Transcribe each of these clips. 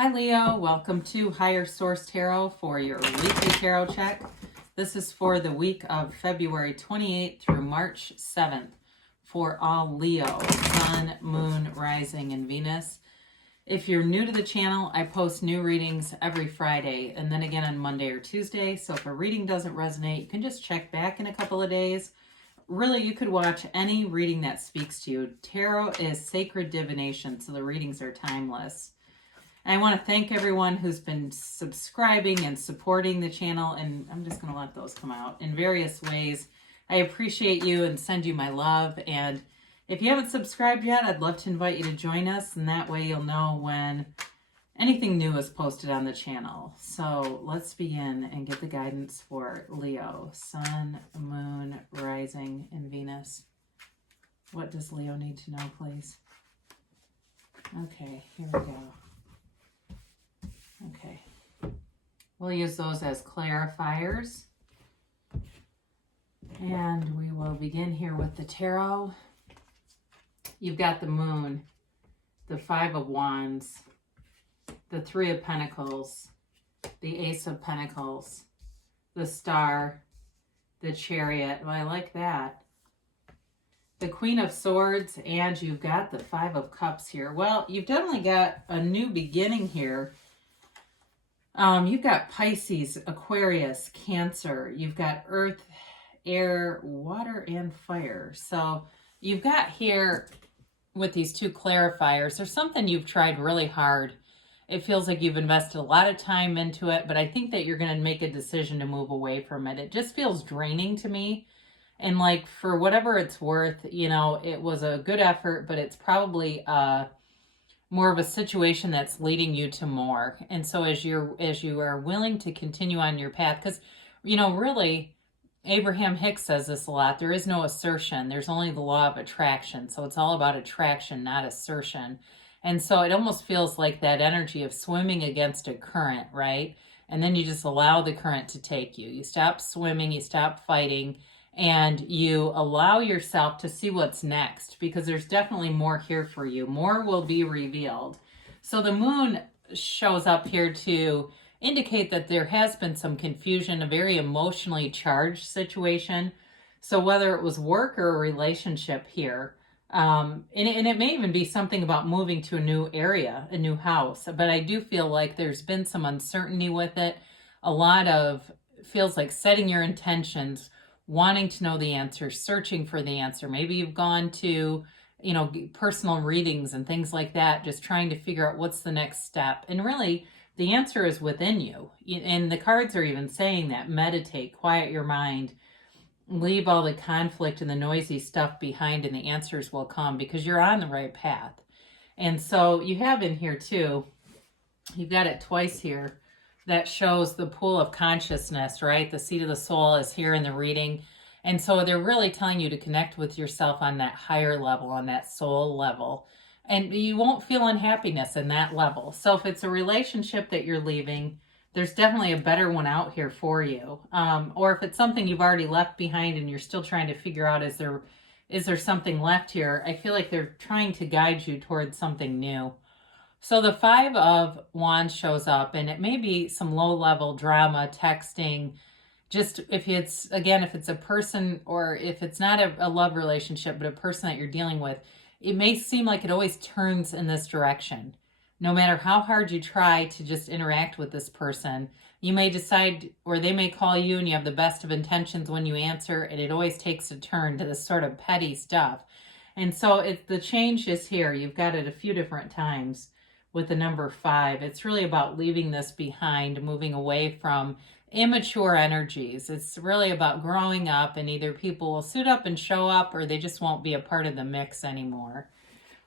Hi Leo, welcome to Higher Source Tarot for your weekly tarot check. This is for the week of February 28th through March 7th for all Leo, Sun, Moon, Rising, and Venus. If you're new to the channel, I post new readings every Friday and then again on Monday or Tuesday. So if a reading doesn't resonate, you can just check back in a couple of days. Really, you could watch any reading that speaks to you. Tarot is sacred divination, so the readings are timeless. I want to thank everyone who's been subscribing and supporting the channel, and I'm just going to let those come out in various ways. I appreciate you and send you my love, and if you haven't subscribed yet, I'd love to invite you to join us, and that way you'll know when anything new is posted on the channel. So let's begin and get the guidance for Leo, Sun, Moon, Rising, and Venus. What does Leo need to know, please? Okay, here we go. Okay, we'll use those as clarifiers. And we will begin here with the tarot. You've got the Moon, the Five of Wands, the Three of Pentacles, the Ace of Pentacles, the Star, the Chariot. Well, I like that. The Queen of Swords, and you've got the Five of Cups here. Well, you've definitely got a new beginning here. You've got Pisces, Aquarius, Cancer. You've got Earth, Air, Water, and Fire. So you've got here with these two clarifiers, there's something you've tried really hard. It feels like you've invested a lot of time into it, but I think that you're going to make a decision to move away from it. It just feels draining to me. And like, for whatever it's worth, you know, it was a good effort, but it's probably more of a situation that's leading you to more. And so as you are willing to continue on your path, because, you know, really, Abraham Hicks says this a lot, there is no assertion, there's only the law of attraction. So it's all about attraction, not assertion. And so it almost feels like that energy of swimming against a current, right? And then you just allow the current to take you. You stop swimming, you stop fighting, and you allow yourself to see what's next, because there's definitely more here for you. More will be revealed. So the Moon shows up here to indicate that there has been some confusion, a very emotionally charged situation. So whether it was work or a relationship here, and it may even be something about moving to a new area, a new house. But I do feel like there's been some uncertainty with it. A lot of, feels like setting your intentions, wanting to know the answer, searching for the answer. Maybe you've gone to, you know, personal readings and things like that, just trying to figure out what's the next step. And really, the answer is within you. And the cards are even saying that. Meditate, quiet your mind, leave all the conflict and the noisy stuff behind, and the answers will come, because you're on the right path. And so you have in here too, you've got it twice here, that shows the pool of consciousness, right? The seat of the soul is here in the reading. And so they're really telling you to connect with yourself on that higher level, on that soul level. And you won't feel unhappiness in that level. So if it's a relationship that you're leaving, there's definitely a better one out here for you. Or if it's something you've already left behind and you're still trying to figure out, is there something left here? I feel like they're trying to guide you towards something new. So the Five of Wands shows up, and it may be some low-level drama, texting. Just if it's a person, or if it's not a love relationship, but a person that you're dealing with, it may seem like it always turns in this direction. No matter how hard you try to just interact with this person, you may decide, or they may call you and you have the best of intentions when you answer, and it always takes a turn to this sort of petty stuff. And so the change is here. You've got it a few different times with the number 5. It's really about leaving this behind, moving away from immature energies. It's really about growing up, and either people will suit up and show up, or they just won't be a part of the mix anymore.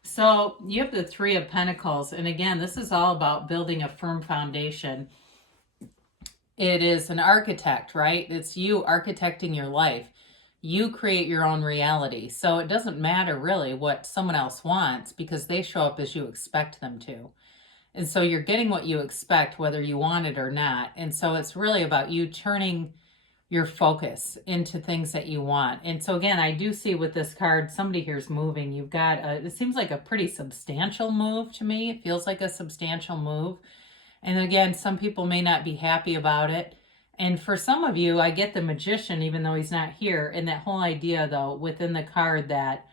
So you have the Three of Pentacles, and again, this is all about building a firm foundation. It is an architect, right? It's you architecting your life. You create your own reality. So it doesn't matter really what someone else wants, because they show up as you expect them to. And so you're getting what you expect, whether you want it or not. And so it's really about you turning your focus into things that you want. And so again, I do see with this card, somebody here's moving. You've got, it seems like a pretty substantial move to me. It feels like a substantial move. And again, some people may not be happy about it. And for some of you, I get the Magician, even though he's not here. And that whole idea, though, within the card that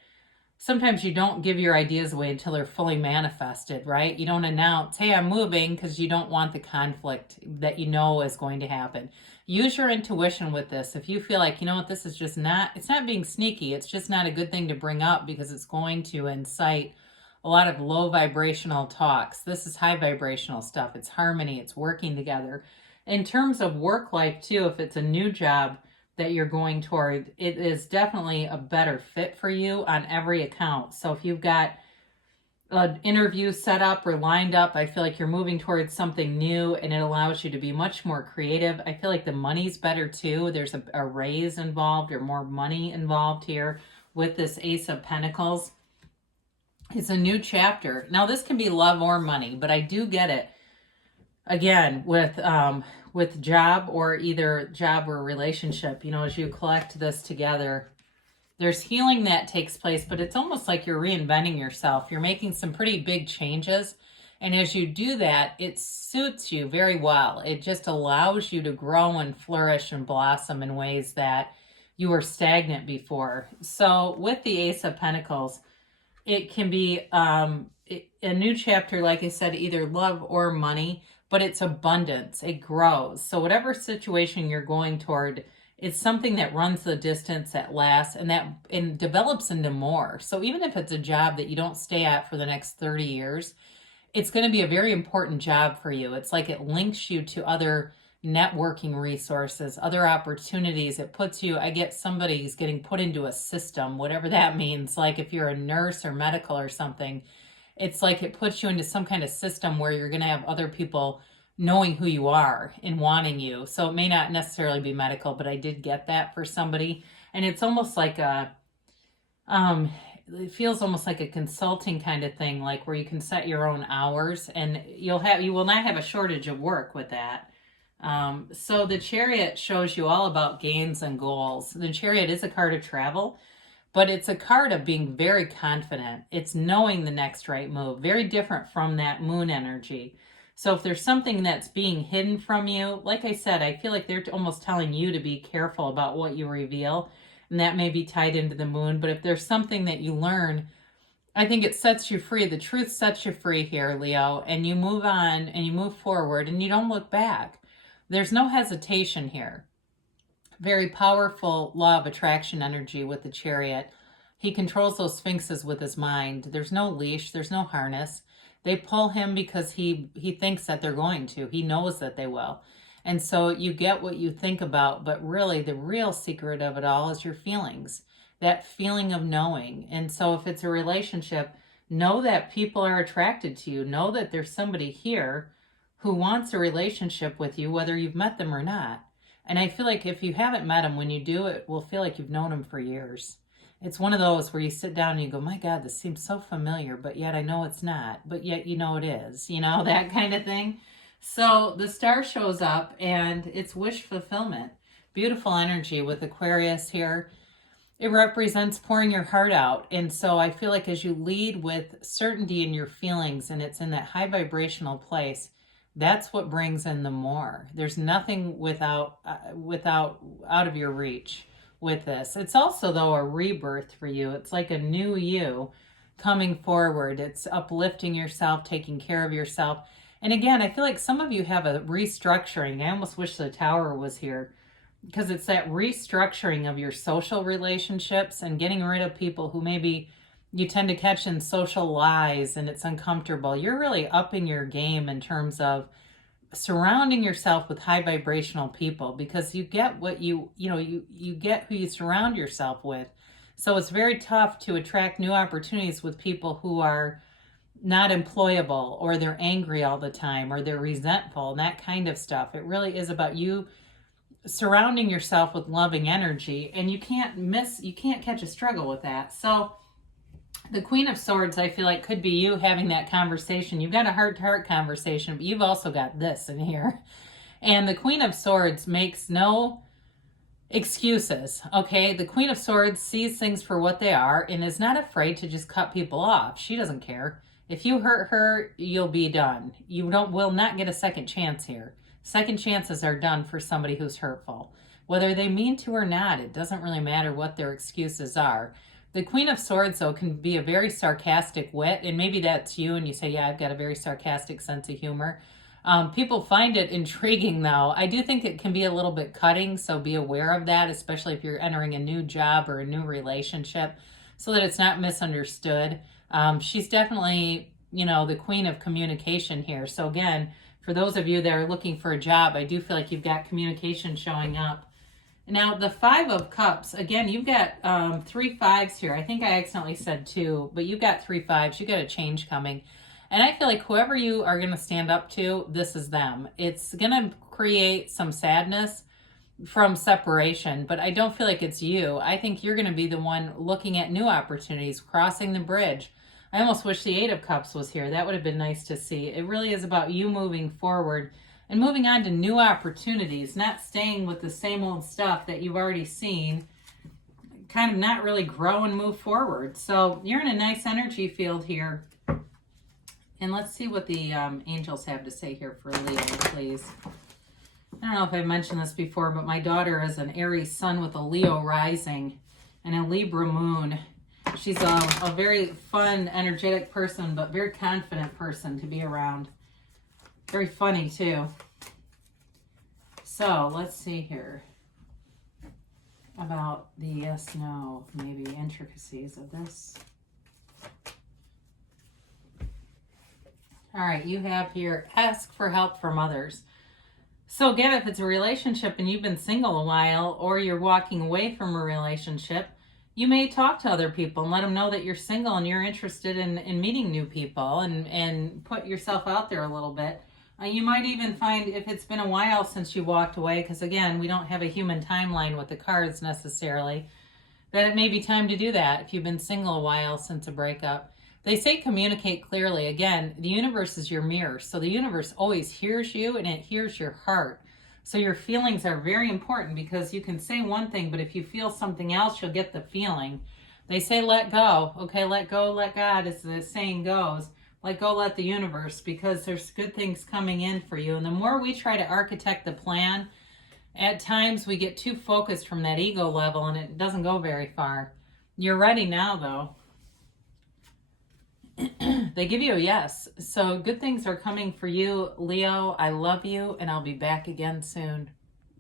sometimes you don't give your ideas away until they're fully manifested, right? You don't announce, hey, I'm moving, because you don't want the conflict that you know is going to happen. Use your intuition with this. If you feel like, you know what, this is just not, it's not being sneaky. It's just not a good thing to bring up because it's going to incite a lot of low vibrational talks. This is high vibrational stuff. It's harmony. It's working together. In terms of work life too, if it's a new job that you're going toward, it is definitely a better fit for you on every account. So if you've got an interview set up or lined up, I feel like you're moving towards something new and it allows you to be much more creative. I feel like the money's better too. There's a raise involved or more money involved here with this Ace of Pentacles. It's a new chapter. Now this can be love or money, but I do get it again with job, or either job or relationship. You know, as you collect this together, there's healing that takes place, but it's almost like you're reinventing yourself. You're making some pretty big changes. And as you do that, it suits you very well. It just allows you to grow and flourish and blossom in ways that you were stagnant before. So with the Ace of Pentacles, it can be a new chapter, like I said, either love or money, but it's abundance. It grows. So whatever situation you're going toward, it's something that runs the distance, that lasts, and develops into more. So even if it's a job that you don't stay at for the next 30 years, it's going to be a very important job for you. It's like it links you to other networking resources, other opportunities. It puts you, I get somebody's getting put into a system, whatever that means. Like if you're a nurse or medical or something, it's like it puts you into some kind of system where you're going to have other people knowing who you are and wanting you. So it may not necessarily be medical, but I did get that for somebody. And it's almost like it feels almost like a consulting kind of thing, like where you can set your own hours and you will not have a shortage of work with that. So the Chariot shows you all about gains and goals. The Chariot is a card of travel, but it's a card of being very confident. It's knowing the next right move, very different from that Moon energy. So if there's something that's being hidden from you, like I said, I feel like they're almost telling you to be careful about what you reveal, and that may be tied into the Moon. But if there's something that you learn, I think it sets you free. The truth sets you free here, Leo, and you move on and you move forward and you don't look back. There's no hesitation here. Very powerful law of attraction energy with the Chariot. He controls those sphinxes with his mind. There's no leash. There's no harness. They pull him because he thinks that they're going to. He knows that they will. And so you get what you think about, but really the real secret of it all is your feelings. That feeling of knowing. And so if it's a relationship, know that people are attracted to you. Know that there's somebody here who wants a relationship with you, whether you've met them or not. And I feel like if you haven't met them, when you do, it will feel like you've known them for years. It's one of those where you sit down and you go, my God, this seems so familiar, but yet I know it's not, but yet you know it is, that kind of thing. So the star shows up and it's wish fulfillment. Beautiful energy with Aquarius here. It represents pouring your heart out. And so I feel like as you lead with certainty in your feelings and it's in that high vibrational place, that's what brings in the more. There's nothing without out of your reach with this. It's also, though, a rebirth for you. It's like a new you coming forward. It's uplifting yourself, taking care of yourself. And again, I feel like some of you have a restructuring. I almost wish the Tower was here, because it's that restructuring of your social relationships and getting rid of people who maybe you tend to catch in social lies and it's uncomfortable. You're really upping your game in terms of surrounding yourself with high vibrational people, because you get what you get who you surround yourself with. So it's very tough to attract new opportunities with people who are not employable, or they're angry all the time, or they're resentful, and that kind of stuff. It really is about you surrounding yourself with loving energy, and you can't catch a struggle with that. So the Queen of Swords, I feel like, could be you having that conversation. You've got a heart-to-heart conversation, but you've also got this in here. And the Queen of Swords makes no excuses, okay? The Queen of Swords sees things for what they are and is not afraid to just cut people off. She doesn't care. If you hurt her, you'll be done. You will not get a second chance here. Second chances are done for somebody who's hurtful. Whether they mean to or not, it doesn't really matter what their excuses are. The Queen of Swords, though, can be a very sarcastic wit, and maybe that's you, and you say, yeah, I've got a very sarcastic sense of humor. People find it intriguing, though. I do think it can be a little bit cutting, so be aware of that, especially if you're entering a new job or a new relationship, so that it's not misunderstood. She's definitely, the queen of communication here. So again, for those of you that are looking for a job, I do feel like you've got communication showing up. Now, the Five of Cups, again, you've got 3 5s here. I think I accidentally said 2, but you've got 3 5s. You've got a change coming. And I feel like whoever you are going to stand up to, this is them. It's going to create some sadness from separation, but I don't feel like it's you. I think you're going to be the one looking at new opportunities, crossing the bridge. I almost wish the Eight of Cups was here. That would have been nice to see. It really is about you moving forward and moving on to new opportunities, not staying with the same old stuff that you've already seen, kind of not really grow and move forward. So you're in a nice energy field here. And let's see what the angels have to say here for Leo, please. I don't know if I've mentioned this before, but my daughter is an Aries sun with a Leo rising and a Libra moon. She's a very fun, energetic person, but very confident person to be around. Very funny, too. So, let's see here about the yes, no, maybe intricacies of this. All right, you have here, ask for help from others. So again, if it's a relationship and you've been single a while, or you're walking away from a relationship, you may talk to other people and let them know that you're single and you're interested in meeting new people and put yourself out there a little bit. You might even find, if it's been a while since you walked away, because again, we don't have a human timeline with the cards necessarily, that it may be time to do that if you've been single a while since a breakup. They say communicate clearly. Again, the universe is your mirror. So the universe always hears you and it hears your heart. So your feelings are very important, because you can say one thing, but if you feel something else, you'll get the feeling. They say let go. Okay, let go, let God, as the saying goes. Let go, let the universe, because there's good things coming in for you. And the more we try to architect the plan, at times we get too focused from that ego level and it doesn't go very far. You're ready now, though. They give you a yes. So good things are coming for you, Leo. I love you, and I'll be back again soon.